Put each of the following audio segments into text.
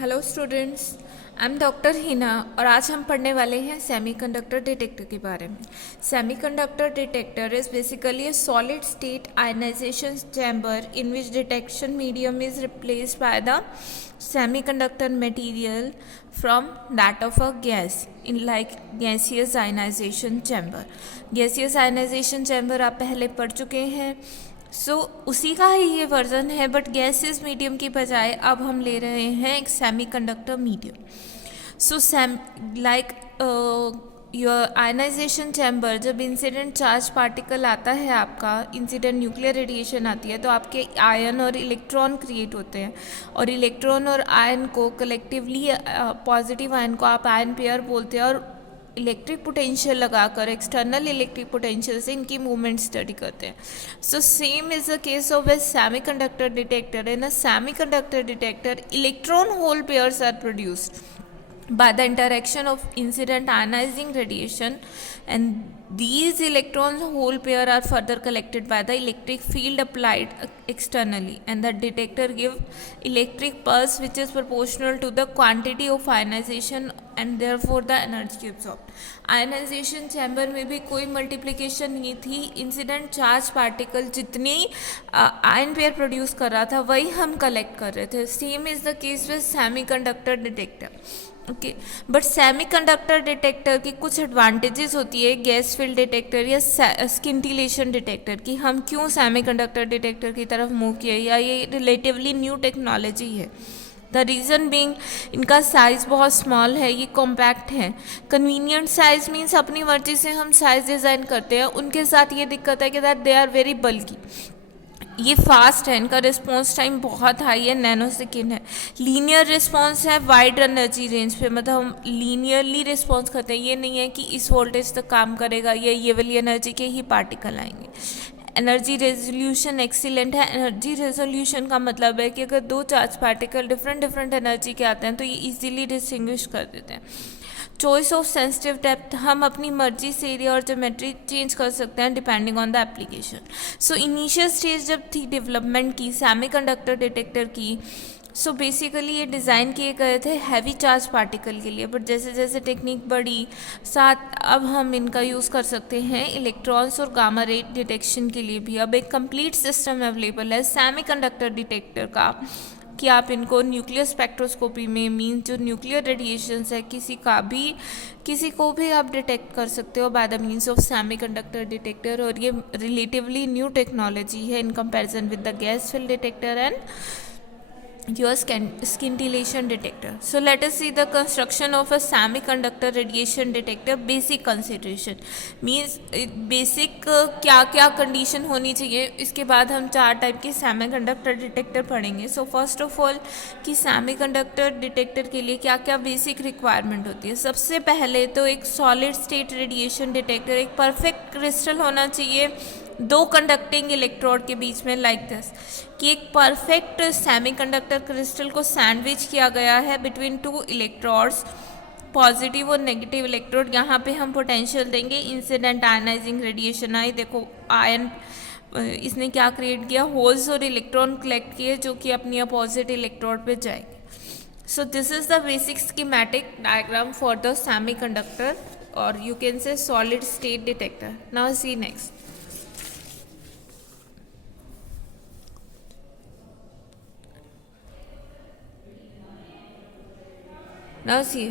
Hello students, I am doctor Hina और आज हम पढ़ने वाले हैं सेमीकंडक्टर डिटेक्टर के बारे में। Semiconductor detector is basically a solid state ionization chamber in which detection medium is replaced by the semiconductor material from that of a gas in like gaseous ionization chamber। gaseous ionization chamber आप पहले पढ़ चुके हैं। उसी का ही ये version है, but gases medium की बजाय अब हम ले रहे हैं एक semiconductor medium. Like your ionisation chamber, जब इंसिडेंट चार्ज पार्टिकल आता है, आपका इंसिडेंट न्यूक्लियर रेडिएशन आती है, तो आपके आयन और इलेक्ट्रॉन क्रिएट होते हैं और इलेक्ट्रॉन और आयन को कलेक्टिवली पॉजिटिव आयन को आप आयन पेयर बोलते हैं और इलेक्ट्रिक पोटेंशियल लगाकर एक्सटर्नल इलेक्ट्रिक पोटेंशियल से इनकी मूवमेंट स्टडी करते हैं। So same is the case of a semiconductor detector. In a semiconductor detector electron hole pairs are produced by the interaction of incident ionizing radiation, and these electrons hole pair are further collected by the electric field applied externally, and the detector give electric pulse which is proportional to the quantity of ionization and therefore the energy absorbed। Ionisation chamber में भी कोई multiplication नहीं थी, incident charge particle जितनी ion pair produce कर रहा था वही हम कलेक्ट कर रहे थे। Same is the case with semiconductor detector. Okay, but semiconductor detector की कुछ एडवांटेजेस होती है गैस फील्ड डिटेक्टर या स्किंटिलेशन डिटेक्टर की। हम क्यों सेमीकंडक्टर डिटेक्टर की तरफ मूव किए, या ये रिलेटिवली न्यू टेक्नोलॉजी है। द रीज़न बीइंग इनका साइज़ बहुत स्मॉल है, ये कॉम्पैक्ट है। कन्वीनियंट साइज मीन्स अपनी मर्जी से हम साइज़ डिज़ाइन करते हैं। उनके साथ ये दिक्कत है कि that they are very bulky. ये फास्ट है, इनका रिस्पॉन्स टाइम बहुत हाई है, नैनो सेकेंड है। लीनियर रिस्पॉन्स है वाइड एनर्जी रेंज पे, मतलब हम लीनियरली रिस्पॉन्स करते हैं। ये नहीं है कि इस वोल्टेज तक काम करेगा या ये वाली एनर्जी के ही पार्टिकल आएंगे। एनर्जी रेजोल्यूशन एक्सीलेंट है। एनर्जी रेजोल्यूशन का मतलब है कि अगर दो चार्ज पार्टिकल डिफरेंट एनर्जी के आते हैं तो ये इजीली डिस्टिंग्विश कर देते हैं। चॉइस ऑफ सेंसिटिव डेप्थ, हम अपनी मर्जी से एरिया और ज्योमेट्री चेंज कर सकते हैं depending on the application. So initial stage जब थी डेवलपमेंट की सेमीकंडक्टर डिटेक्टर की, सो बेसिकली ये डिज़ाइन किए गए थे हैवी चार्ज पार्टिकल के लिए, बट जैसे जैसे टेक्निक बढ़ी साथ अब हम इनका यूज़ कर सकते हैं इलेक्ट्रॉन्स और गामा रे डिटेक्शन के लिए भी। अब एक कंप्लीट सिस्टम अवेलेबल है सेमीकंडक्टर डिटेक्टर का कि आप इनको न्यूक्लियर स्पेक्ट्रोस्कोपी में, मीन जो न्यूक्लियर रेडिएशंस है किसी को भी आप डिटेक्ट कर सकते हो by the means of semiconductor detector. और ये रिलेटिवली न्यू टेक्नोलॉजी है in comparison with the gas field detector and your scintillation detector. So let us see the construction of a semiconductor radiation detector. Basic consideration means basic क्या क्या condition होनी चाहिए, इसके बाद हम चार टाइप के सेमीकंडक्टर डिटेक्टर पढ़ेंगे। सो फर्स्ट ऑफ ऑल कि सेमीकंडक्टर डिटेक्टर के लिए क्या क्या बेसिक रिक्वायरमेंट होती है। सबसे पहले तो एक सॉलिड स्टेट रेडिएशन डिटेक्टर, एक परफेक्ट क्रिस्टल होना चाहिए दो कंडक्टिंग इलेक्ट्रोड के बीच में, लाइक दिस कि एक परफेक्ट सेमीकंडक्टर क्रिस्टल को सैंडविच किया गया है बिटवीन टू इलेक्ट्रोड्स, पॉजिटिव और नेगेटिव इलेक्ट्रोड। यहाँ पे हम पोटेंशियल देंगे, इंसिडेंट आयनाइजिंग रेडिएशन आई, देखो आयन इसने क्या क्रिएट किया, होल्स और इलेक्ट्रॉन कलेक्ट किए जो कि अपनी अपोजिट इलेक्ट्रोड पे जाएंगे। So this is the basic schematic diagram for the semiconductor और you can say solid state detector. Now see next. Now see,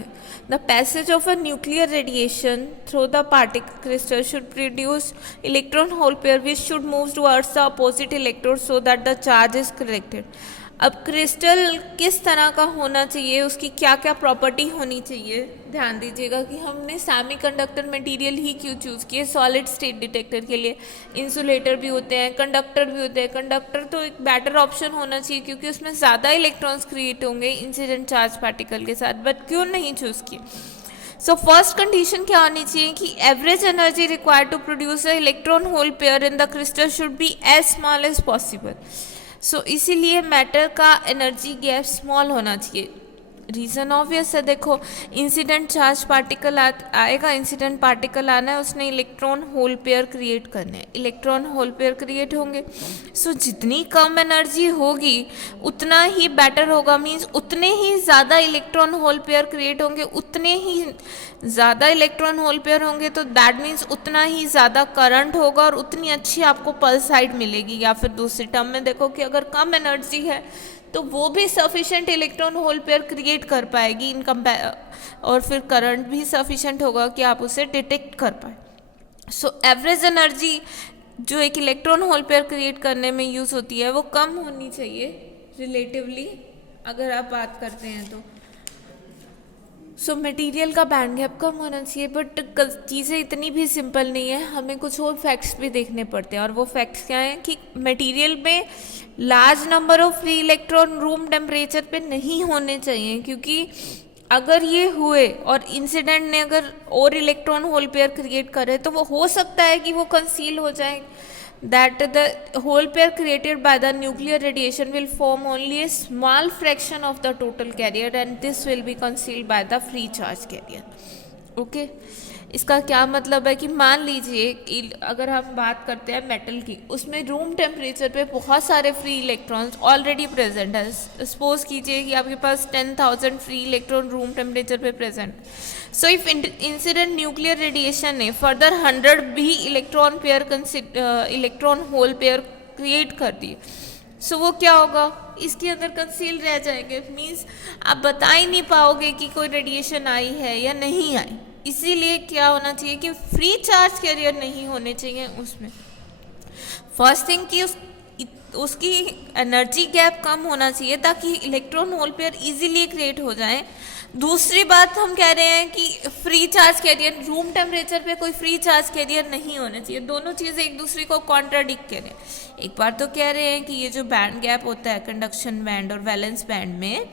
the passage of a nuclear radiation through the particle crystal should produce electron hole pair which should move towards the opposite electrode so that the charge is corrected। अब crystal किस तरह का होना चाहिए, उसकी क्या क्या property होनी चाहिए, ध्यान दीजिएगा कि हमने सेमीकंडक्टर मटेरियल ही क्यों चूज़ किए सॉलिड स्टेट डिटेक्टर के लिए। इंसुलेटर भी होते हैं, कंडक्टर भी होते हैं। कंडक्टर तो एक बेटर ऑप्शन होना चाहिए क्योंकि उसमें ज़्यादा इलेक्ट्रॉन्स क्रिएट होंगे इंसिडेंट चार्ज पार्टिकल के साथ, बट क्यों नहीं चूज़ किए। सो फर्स्ट कंडीशन क्या होनी चाहिए कि average energy required to produce a electron hole pair in the crystal should be as small as possible. So इसीलिए मैटर का एनर्जी गैप स्मॉल होना चाहिए। रीज़न ऑब्वियस है, देखो इंसिडेंट चार्ज पार्टिकल आएगा, इंसिडेंट पार्टिकल आना है, उसने इलेक्ट्रॉन होल पेयर क्रिएट करने हैं, इलेक्ट्रॉन होल पेयर क्रिएट होंगे। सो जितनी कम एनर्जी होगी उतना ही बेटर होगा, मीन्स उतने ही ज़्यादा इलेक्ट्रॉन होल पेयर क्रिएट होंगे, उतने ही ज़्यादा इलेक्ट्रॉन होल पेयर होंगे, तो दैट मीन्स उतना ही ज़्यादा करंट होगा और उतनी अच्छी आपको पल्स हाइट मिलेगी। या फिर दूसरी टर्म में देखो कि अगर कम एनर्जी है तो वो भी sufficient electron hole pair create कर पाएगी इन और फिर करंट भी सफिशेंट होगा कि आप उसे डिटेक्ट कर पाए। सो एवरेज एनर्जी जो एक इलेक्ट्रॉन होल पेयर क्रिएट करने में यूज़ होती है वो कम होनी चाहिए रिलेटिवली, अगर आप बात करते हैं तो। सो मटेरियल का बैंड गैप कम होना चाहिए, बट चीज़ें इतनी भी सिंपल नहीं है, हमें कुछ और फैक्ट्स भी देखने पड़ते हैं। और वो फैक्ट्स क्या हैं कि मटेरियल में large number of free electron room temperature पे नहीं होने चाहिए, क्योंकि अगर ये हुए और इंसिडेंट ने अगर और इलेक्ट्रॉन होल पेयर क्रिएट करे तो वो हो सकता है कि वो कंसील हो जाए, that the hole pair created by the nuclear radiation will form only a small fraction of the total carrier and this will be concealed by the free charge carrier. Okay? इसका क्या मतलब है कि मान लीजिए अगर हम बात करते हैं मेटल की, उसमें रूम टेम्परेचर पे बहुत सारे फ्री इलेक्ट्रॉन्स ऑलरेडी प्रेजेंट है। सपोज कीजिए कि आपके पास 10,000 फ्री इलेक्ट्रॉन रूम टेम्परेचर पे present. So if incident nuclear radiation ने फर्दर 100 भी इलेक्ट्रॉन होल पेयर क्रिएट कर दिए, सो वो क्या होगा, इसके अंदर कंसील रह जाएंगे, मीन्स आप बता ही नहीं पाओगे कि कोई रेडिएशन आई है या नहीं आई। इसीलिए क्या होना चाहिए कि फ्री चार्ज कैरियर नहीं होने चाहिए उसमें। फर्स्ट थिंग कि उसकी एनर्जी गैप कम होना चाहिए ताकि electron hole pair easily create हो जाए। दूसरी बात हम कह रहे हैं कि free charge career, room temperature पे कोई फ्री चार्ज कैरियर नहीं होना चाहिए। दोनों चीज़ें एक दूसरे को कॉन्ट्राडिक्ट कर रहे हैं। एक बार तो कह रहे हैं कि ये जो बैंड गैप होता है कंडक्शन बैंड और वैलेंस बैंड में,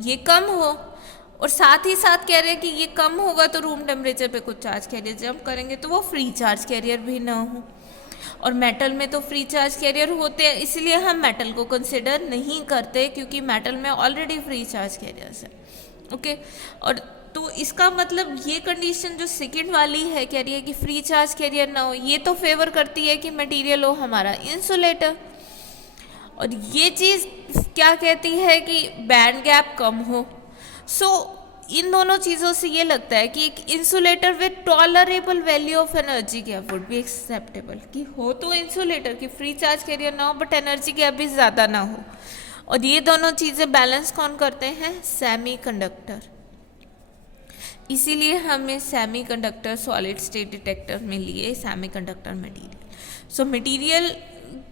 ये कम हो, और साथ ही साथ कह रहे हैं कि ये कम होगा तो रूम टेम्परेचर पे कुछ चार्ज कैरियर जंप करेंगे तो वो फ्री चार्ज कैरियर भी ना हो। और मेटल में तो फ्री चार्ज कैरियर होते हैं, इसलिए हम मेटल को कंसिडर नहीं करते क्योंकि मेटल में ऑलरेडी फ्री चार्ज कैरियर्स है। ओके, और तो इसका मतलब ये कंडीशन जो सेकंड वाली है कह रही है कि फ्री चार्ज कैरियर ना हो, ये तो फेवर करती है कि मटेरियल हो हमारा इंसुलेटर। और ये चीज़ क्या कहती है कि बैंड गैप कम हो। सो इन दोनों चीज़ों से ये लगता है कि एक insulator with tolerable value of energy gap would be acceptable, कि हो तो इंसुलेटर की फ्री चार्ज कैरियर ना हो बट एनर्जी गैप भी ज़्यादा ना हो। और ये दोनों चीज़ें बैलेंस कौन करते हैं, सेमीकंडक्टर। इसीलिए हमें सेमीकंडक्टर सॉलिड स्टेट डिटेक्टर में लिए सेमीकंडक्टर मटेरियल। सो मटेरियल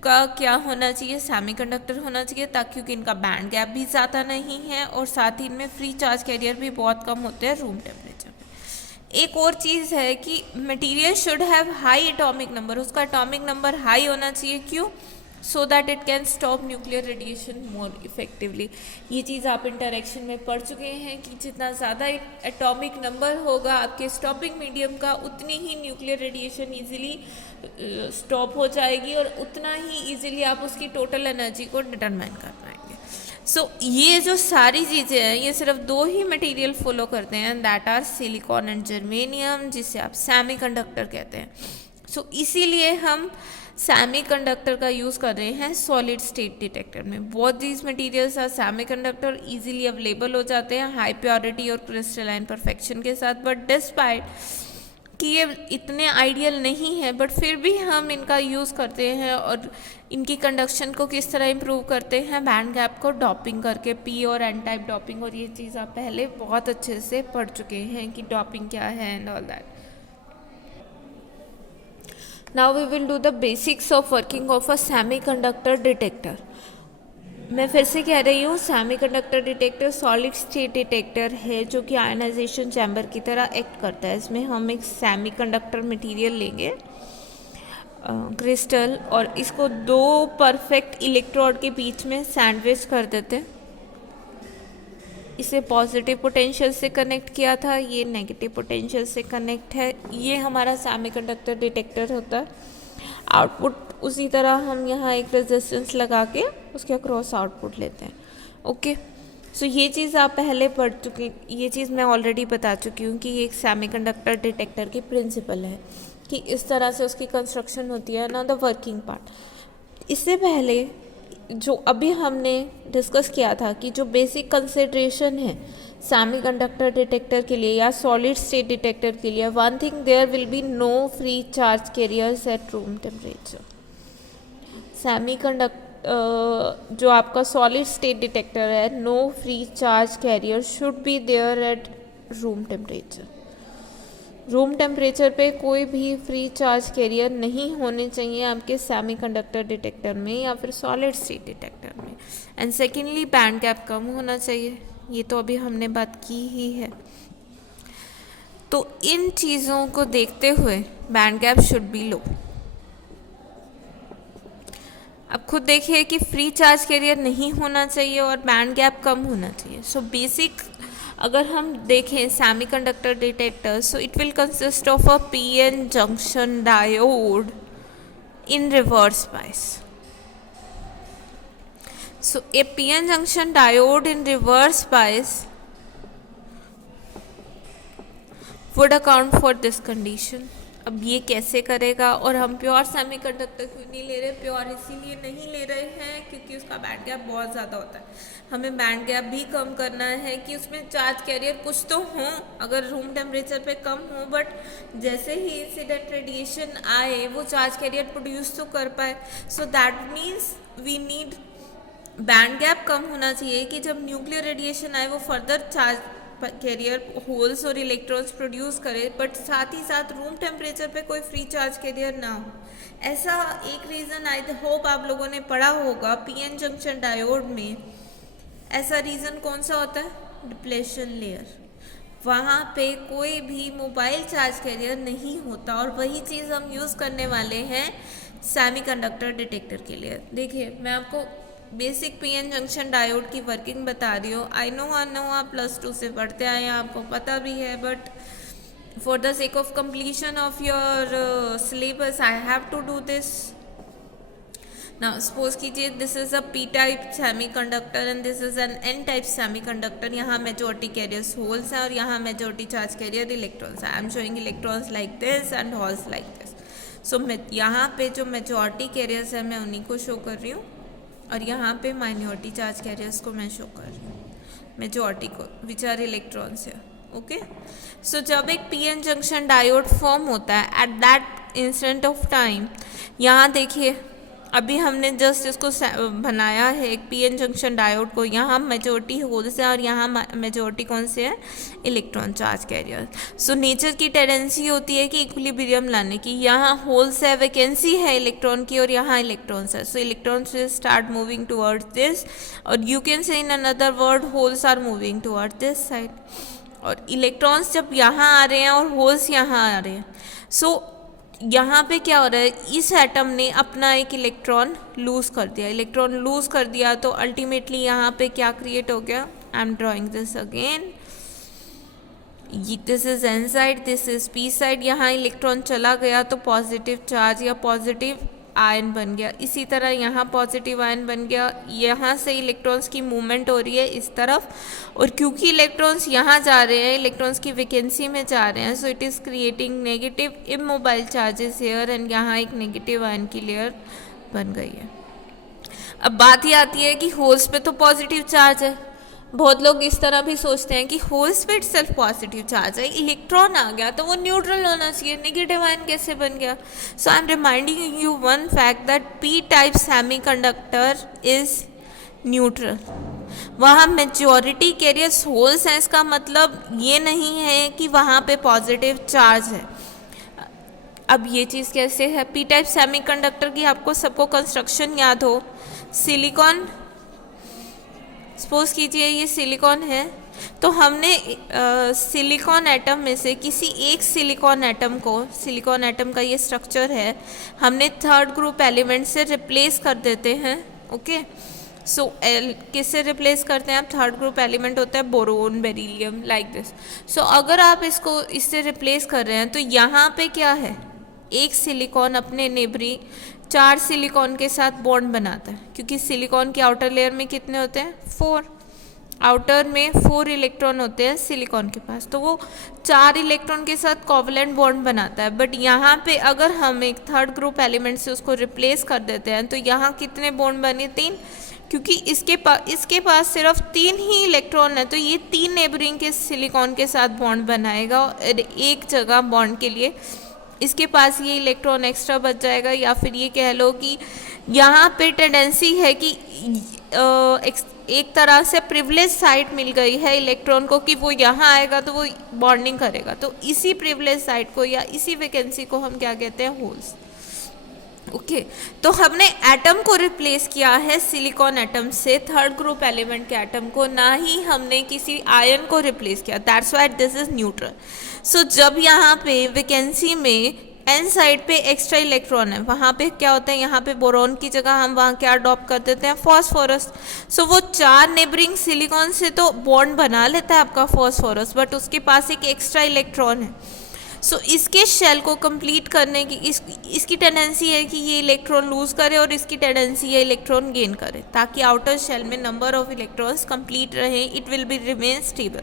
का क्या होना चाहिए, सेमीकंडक्टर होना चाहिए, ताकि क्योंकि इनका बैंड गैप भी ज़्यादा नहीं है और साथ ही इनमें फ्री चार्ज कैरियर भी बहुत कम होते हैं रूम टेम्परेचर पे। एक और चीज़ है कि material should have high atomic number, उसका एटॉमिक नंबर हाई होना चाहिए। क्यों, so that it can stop nuclear radiation more effectively. ये चीज़ आप इंटरेक्शन में पढ़ चुके हैं कि जितना ज़्यादा एटॉमिक नंबर होगा आपके स्टॉपिंग मीडियम का, उतनी ही न्यूक्लियर रेडिएशन इजीली स्टॉप हो जाएगी और उतना ही इजीली आप उसकी टोटल एनर्जी को डिटरमाइन कर पाएंगे। सो ये जो सारी चीज़ें हैं ये सिर्फ दो ही मटेरियल फॉलो करते हैं, that are silicon and germanium, जिसे आप सेमीकंडक्टर कहते हैं। सो इसीलिए हम सेमीकंडक्टर का यूज़ कर रहे हैं सॉलिड स्टेट डिटेक्टर में। Both these materials are semiconductor, easily available हो जाते हैं हाई प्योरिटी और क्रिस्टलाइन परफेक्शन के साथ। बट डिस्पाइट कि ये इतने आइडियल नहीं है, बट फिर भी हम इनका यूज़ करते हैं। और इनकी कंडक्शन को किस तरह इम्प्रूव करते हैं, बैंड गैप को डॉपिंग करके, पी और एन टाइप डॉपिंग। और ये चीज़ आप पहले बहुत अच्छे से पढ़ चुके हैं कि डॉपिंग क्या है and all that. Now we will do the basics of working of a semiconductor detector. मैं फिर से कह रही हूँ, semiconductor detector solid state detector है जो कि आयनाइजेशन चैम्बर की तरह एक्ट करता है। इसमें हम एक सेमीकंडक्टर मटेरियल लेंगे क्रिस्टल, और इसको दो परफेक्ट इलेक्ट्रोड के बीच में सैंडविच कर देते हैं। इसे पॉजिटिव पोटेंशियल से कनेक्ट किया था, ये नेगेटिव पोटेंशियल से कनेक्ट है। ये हमारा सेमीकंडक्टर डिटेक्टर होता है। आउटपुट उसी तरह हम यहाँ एक रेजिस्टेंस लगा के उसके अक्रॉस आउटपुट लेते हैं। ओके, सो ये चीज़ आप पहले पढ़ चुके, ये चीज़ मैं ऑलरेडी बता चुकी हूँ कि ये एक सेमीकंडक्टर डिटेक्टर की प्रिंसिपल है कि इस तरह से उसकी कंस्ट्रक्शन होती है ना, द वर्किंग पार्ट। इससे पहले जो अभी हमने डिस्कस किया था कि जो बेसिक कंसिडरेशन है सेमीकंडक्टर डिटेक्टर के लिए या सॉलिड स्टेट डिटेक्टर के लिए, one thing, there will be no free charge carriers at room temperature. जो आपका सॉलिड स्टेट डिटेक्टर है, no free charge carrier should be there at room temperature. Room temperature पे कोई भी फ्री चार्ज कैरियर नहीं होने चाहिए आपके सेमीकंडक्टर डिटेक्टर में या फिर सॉलिड स्टेट डिटेक्टर में। एंड सेकेंडली बैंड गैप कम होना चाहिए, ये तो अभी हमने बात की ही है। तो इन चीज़ों को देखते हुए बैंड गैप शुड बी लो। अब खुद देखिए कि फ्री चार्ज कैरियर नहीं होना चाहिए और बैंड गैप कम होना चाहिए। सो बेसिक अगर हम देखें semiconductor detector, so it will consist of a PN junction diode in reverse bias. So A PN junction diode in reverse bias would account for this condition। अब ये कैसे करेगा, और हम प्योर सेमीकंडक्टर क्यों नहीं ले रहे? प्योर इसीलिए नहीं ले रहे हैं क्योंकि उसका बैंड गैप बहुत ज़्यादा होता है। हमें बैंड गैप भी कम करना है कि उसमें चार्ज कैरियर कुछ तो हों, अगर रूम टेम्परेचर पे कम हो, बट जैसे ही इंसिडेंट रेडिएशन आए वो चार्ज कैरियर प्रोड्यूस तो कर पाए। So that means we need band gap कम होना चाहिए कि जब न्यूक्लियर रेडिएशन आए वो फर्दर चार्ज कैरियर होल्स और इलेक्ट्रॉन्स प्रोड्यूस करे, बट साथ ही साथ रूम टेम्परेचर पे कोई फ्री चार्ज कैरियर ना हो। ऐसा एक रीज़न आई होप आप लोगों ने पढ़ा होगा पीएन जंक्शन डायोड में। ऐसा रीज़न कौन सा होता है? Depletion layer. वहाँ पे कोई भी मोबाइल चार्ज कैरियर नहीं होता, और वही चीज़ हम यूज़ करने वाले हैं सेमीकंडक्टर डिटेक्टर के लिए। देखिए मैं आपको बेसिक पीएन जंक्शन डायोड की वर्किंग बता रही हूँ। आई नो आप +2 से पढ़ते आए हैं, आपको पता भी है, but for the sake of completion of your syllabus I have to do this. Now suppose कीजिए this is a P type semiconductor and this is an N type semiconductor. यहाँ मेजॉरिटी कैरियर्स होल्स हैं और यहाँ majority charge carrier electrons हैं। I am showing electrons like this and holes like this. So यहाँ पे जो majority carriers हैं मैं उन्हीं को शो कर रही हूँ, और यहाँ पे माइनॉरिटी चार्ज कैरियर्स को मैं शो कर रही हूँ, मेजॉरिटी को, विच आर इलेक्ट्रॉन्स है। ओके, सो जब एक पीएन जंक्शन डायोड फॉर्म होता है at that instant of time, यहाँ देखिए अभी हमने जस्ट इसको बनाया है एक पीएन जंक्शन डायोड को। यहाँ मेजॉरिटी होल्स है और यहाँ मेजॉरिटी कौन से है? Electron charge carrier. So nature की टेंडेंसी होती है कि इक्विलिब्रियम लाने की। यहाँ होल्स है, वैकेंसी है इलेक्ट्रॉन की, और यहाँ इलेक्ट्रॉन्स है। So electrons will start moving towards this, और you can say in another word holes are moving towards this side. और इलेक्ट्रॉन्स जब यहाँ आ रहे हैं और होल्स यहाँ आ रहे हैं, सो यहाँ पे क्या हो रहा है? इस एटम ने अपना एक इलेक्ट्रॉन लूज़ कर दिया। इलेक्ट्रॉन लूज़ कर दिया तो अल्टीमेटली यहाँ पे क्या क्रिएट हो गया? I am drawing this again. This is N side, this is P side. यहाँ इलेक्ट्रॉन चला गया तो पॉजिटिव चार्ज या पॉजिटिव आयन बन गया। इसी तरह यहाँ पॉजिटिव आयन बन गया। यहाँ से इलेक्ट्रॉन्स की मूवमेंट हो रही है इस तरफ, और क्योंकि इलेक्ट्रॉन्स यहाँ जा रहे हैं, इलेक्ट्रॉन्स की वैकेंसी में जा रहे हैं, so it is creating negative immobile charges here, and यहाँ एक नेगेटिव आयन की लेयर बन गई है। अब बात ही आती है कि होल्स पे तो पॉजिटिव चार्ज है। बहुत लोग इस तरह भी सोचते हैं कि होल्स पे इटसेल्फ पॉजिटिव चार्ज है, इलेक्ट्रॉन आ गया तो वो न्यूट्रल होना चाहिए, नेगेटिव आयन कैसे बन गया? So I am reminding you one fact that P type semiconductor is neutral. वहाँ मेजॉरिटी कैरियर्स होल्स हैं, इसका मतलब ये नहीं है कि वहाँ पे पॉजिटिव चार्ज है। अब ये चीज़ कैसे है? पी टाइप सेमीकंडक्टर की आपको सबको कंस्ट्रक्शन याद हो। सिलिकॉन, सपोज कीजिए ये सिलिकॉन है, तो हमने सिलिकॉन एटम में से किसी एक सिलिकॉन एटम को, सिलिकॉन एटम का ये स्ट्रक्चर है, हमने थर्ड ग्रुप एलिमेंट से रिप्लेस कर देते हैं। ओके, सो किससे रिप्लेस करते हैं आप? थर्ड ग्रुप एलिमेंट होता है बोरोन, बेरिलियम, लाइक दिस। सो अगर आप इसको इससे रिप्लेस कर रहे हैं तो यहाँ पे क्या है? एक सिलिकॉन अपने नेबरी 4 सिलिकॉन के साथ बॉन्ड बनाता है, क्योंकि सिलिकॉन के आउटर लेयर में कितने होते हैं? 4। आउटर में 4 इलेक्ट्रॉन होते हैं सिलिकॉन के पास, तो वो 4 इलेक्ट्रॉन के साथ कोवलेंट बॉन्ड बनाता है। बट यहाँ पे अगर हम एक थर्ड ग्रुप एलिमेंट से उसको रिप्लेस कर देते हैं तो यहाँ कितने बॉन्ड बने? 3, क्योंकि इसके पास सिर्फ 3 ही इलेक्ट्रॉन है, तो ये 3 नेबरिंग के सिलिकॉन के साथ बॉन्ड बनाएगा और एक जगह बॉन्ड के लिए इसके पास ये इलेक्ट्रॉन एक्स्ट्रा बच जाएगा। या फिर ये कह लो कि यहाँ पे टेंडेंसी है कि एक तरह से प्रिविलेज साइट मिल गई है इलेक्ट्रॉन को कि वो यहाँ आएगा तो वो बॉन्डिंग करेगा, तो इसी प्रिविलेज साइट को या इसी वैकेंसी को हम क्या कहते हैं? होल्स। ओके तो हमने एटम को रिप्लेस किया है सिलिकॉन एटम से, थर्ड ग्रुप एलिमेंट के एटम को, ना ही हमने किसी आयन को रिप्लेस किया। That's why this is neutral. So जब यहाँ पे वैकेंसी में एन साइड पे एक्स्ट्रा इलेक्ट्रॉन है, वहाँ पे क्या होता है? यहाँ पे बोरॉन की जगह हम वहाँ क्या अडॉप्ट कर देते हैं? फॉस्फोरस। सो वो 4 नेबरिंग सिलिकॉन से तो बॉन्ड बना लेता है आपका फॉस्फोरस, बट उसके पास एक एक्स्ट्रा इलेक्ट्रॉन है। सो इसके शेल को कंप्लीट करने की इसकी टेंडेंसी है कि ये इलेक्ट्रॉन लूज करे और इसकी टेंडेंसी है इलेक्ट्रॉन गेन करे, ताकि आउटर शेल में नंबर ऑफ इलेक्ट्रॉन्स कंप्लीट रहे, it will be remain stable.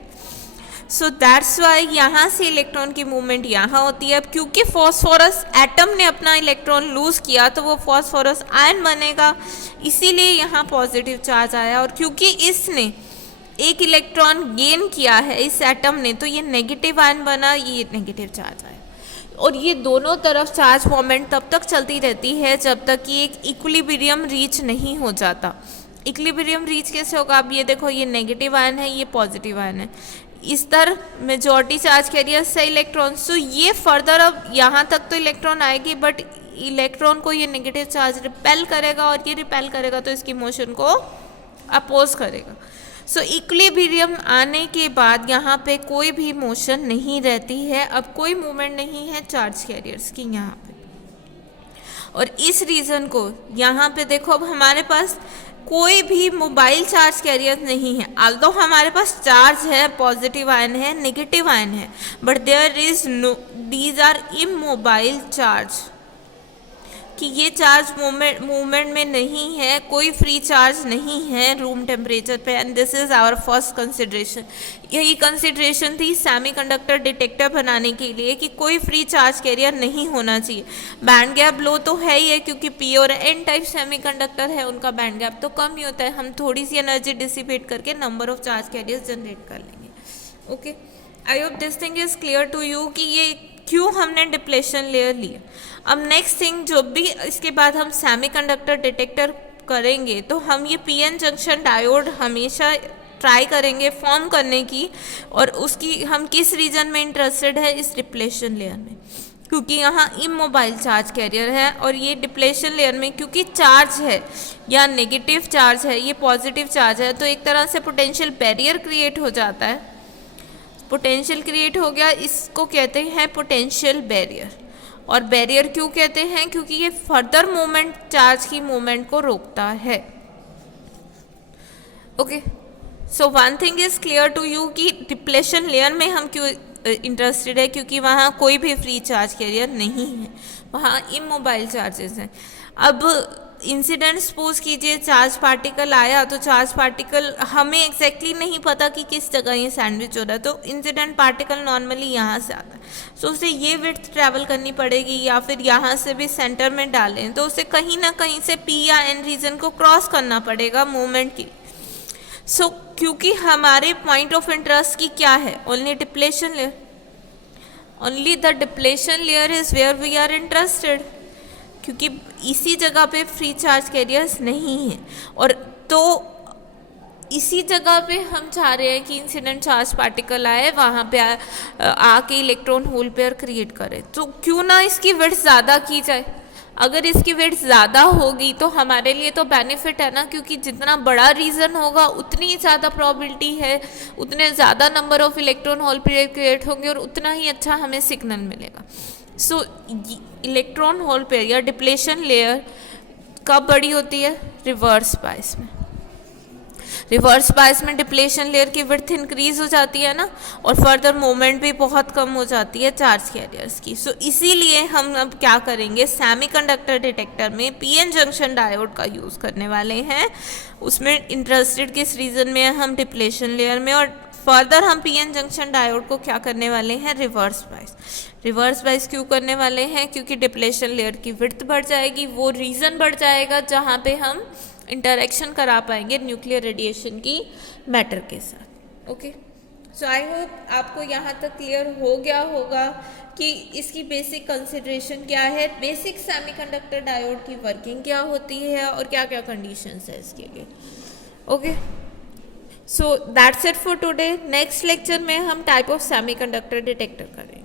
So that's why यहाँ से इलेक्ट्रॉन की मूवमेंट यहाँ होती है। अब क्योंकि फॉस्फोरस एटम ने अपना इलेक्ट्रॉन लूज किया तो वो फॉस्फोरस आयन बनेगा, इसीलिए यहाँ पॉजिटिव चार्ज आया। और क्योंकि इसने एक इलेक्ट्रॉन गेन किया है इस एटम ने, तो ये नेगेटिव आयन बना, ये नेगेटिव चार्ज आया। और ये दोनों तरफ चार्ज मोमेंट तब तक चलती रहती है जब तक कि एक इक्विलिब्रियम रीच नहीं हो जाता। इक्विलिब्रियम रीच कैसे होगा? अब ये देखो, ये नेगेटिव आयन है, ये पॉजिटिव आयन है, इस तरह मेजॉरिटी चार्ज कैरियर से इलेक्ट्रॉन। सो ये फर्दर अब यहाँ तक तो इलेक्ट्रॉन आएगी, बट इलेक्ट्रॉन को ये नेगेटिव चार्ज रिपेल करेगा, और ये रिपेल करेगा तो इसकी मोशन को अपोज करेगा। सो इक्विलिब्रियम आने के बाद यहाँ पे कोई भी मोशन नहीं रहती है, अब कोई मूवमेंट नहीं है चार्ज कैरियर्स की यहाँ पे। और इस रीज़न को यहाँ पे देखो, अब हमारे पास कोई भी मोबाइल चार्ज कैरियर नहीं है। आल्दो हमारे पास चार्ज है, पॉजिटिव आयन है, नेगेटिव आयन है, but there is no, these are immobile charge, कि ये चार्ज मूवमेंट में नहीं है, कोई फ्री चार्ज नहीं है रूम टेम्परेचर पे। And this is our first consideration. यही कंसिडरेशन थी सेमीकंडक्टर डिटेक्टर बनाने के लिए कि कोई फ्री चार्ज कैरियर नहीं होना चाहिए। बैंड गैप लो तो है ही है, क्योंकि पी और एन टाइप सेमीकंडक्टर है, उनका बैंड गैप तो कम ही होता है। हम थोड़ी सी एनर्जी डिसिपेट करके number of charge carriers generate कर लेंगे। Okay, I hope this thing is clear to you कि ये क्यों हमने डिप्लेशन लेयर लिया। अब नेक्स्ट थिंग, जो भी इसके बाद हम सेमीकंडक्टर डिटेक्टर करेंगे तो हम ये पीएन जंक्शन डायोड हमेशा ट्राई करेंगे फॉर्म करने की, और उसकी हम किस रीजन में इंटरेस्टेड है? इस डिप्लेशन लेयर में, क्योंकि यहाँ इमोबाइल चार्ज कैरियर है। और ये डिप्लेशन लेयर में क्योंकि चार्ज है या नेगेटिव चार्ज है, ये पॉजिटिव चार्ज है, तो एक तरह से पोटेंशियल बैरियर क्रिएट हो जाता है। पोटेंशियल क्रिएट हो गया, इसको कहते हैं पोटेंशियल बैरियर। और बैरियर क्यों कहते हैं? क्योंकि ये फर्दर मूवमेंट, चार्ज की मूवमेंट को रोकता है। Okay, so one thing is clear to you कि डिप्लेशन लेयर में हम क्यों इंटरेस्टेड है, क्योंकि वहाँ कोई भी फ्री चार्ज कैरियर नहीं है, वहाँ इमोबाइल चार्जेस हैं। अब इंसिडेंट सपोज कीजिए चार्ज पार्टिकल आया, तो चार्ज पार्टिकल हमें एग्जैक्टली नहीं पता कि किस जगह ये सैंडविच हो रहा है, तो इंसिडेंट पार्टिकल नॉर्मली यहाँ से आता है, तो उसे ये विड्थ ट्रैवल करनी पड़ेगी, या फिर यहाँ से भी सेंटर में डालें तो उसे कहीं ना कहीं से पी या एन रीजन को क्रॉस करना पड़ेगा मूवमेंट की। सो क्योंकि हमारे पॉइंट ऑफ इंटरेस्ट की क्या है? Only depletion layer, only the depletion layer is where we are interested, क्योंकि इसी जगह पे फ्री चार्ज कैरियर्स नहीं है। और तो इसी जगह पे हम चाह रहे हैं कि इंसिडेंट चार्ज पार्टिकल आए, वहाँ पे आके इलेक्ट्रॉन होल पेयर क्रिएट करे, तो क्यों ना इसकी विड्थ ज़्यादा की जाए। अगर इसकी विड्थ ज़्यादा होगी तो हमारे लिए तो बेनिफिट है ना, क्योंकि जितना बड़ा रीजन होगा उतनी ज़्यादा प्रोबेबिलिटी है, उतने ज़्यादा number of electron hole pair create होंगे और उतना ही अच्छा हमें सिग्नल मिलेगा। सो इलेक्ट्रॉन होल पेयर या डिप्लेशन लेयर कब बड़ी होती है? रिवर्स बायस में। रिवर्स बायस में डिप्लेशन लेयर की विड्थ इंक्रीज हो जाती है ना, और फर्दर मूवमेंट भी बहुत कम हो जाती है चार्ज कैरियर्स की। सो इसीलिए हम अब क्या करेंगे, सेमीकंडक्टर डिटेक्टर में पीएन जंक्शन डायोड का यूज़ करने वाले हैं। उसमें इंटरेस्टेड किस रीजन में, हम डिप्लेशन लेयर में, और फर्दर हम पीएन जंक्शन डायोड को क्या करने वाले हैं, रिवर्स बायस। रिवर्स बायस क्यों करने वाले हैं, क्योंकि डिप्लेशन लेयर की विड्थ बढ़ जाएगी, वो रीजन बढ़ जाएगा जहाँ पे हम इंटरेक्शन करा पाएंगे न्यूक्लियर रेडिएशन की मैटर के साथ। ओके, सो आई होप आपको यहाँ तक क्लियर हो गया होगा कि इसकी बेसिक कंसिडरेशन क्या है, बेसिक सेमीकंडक्टर डायोड की वर्किंग क्या होती है और क्या क्या कंडीशंस है इसके लिए। Okay, so that's it for today. Next lecture में हम टाइप ऑफ सेमीकंडक्टर डिटेक्टर करेंगे।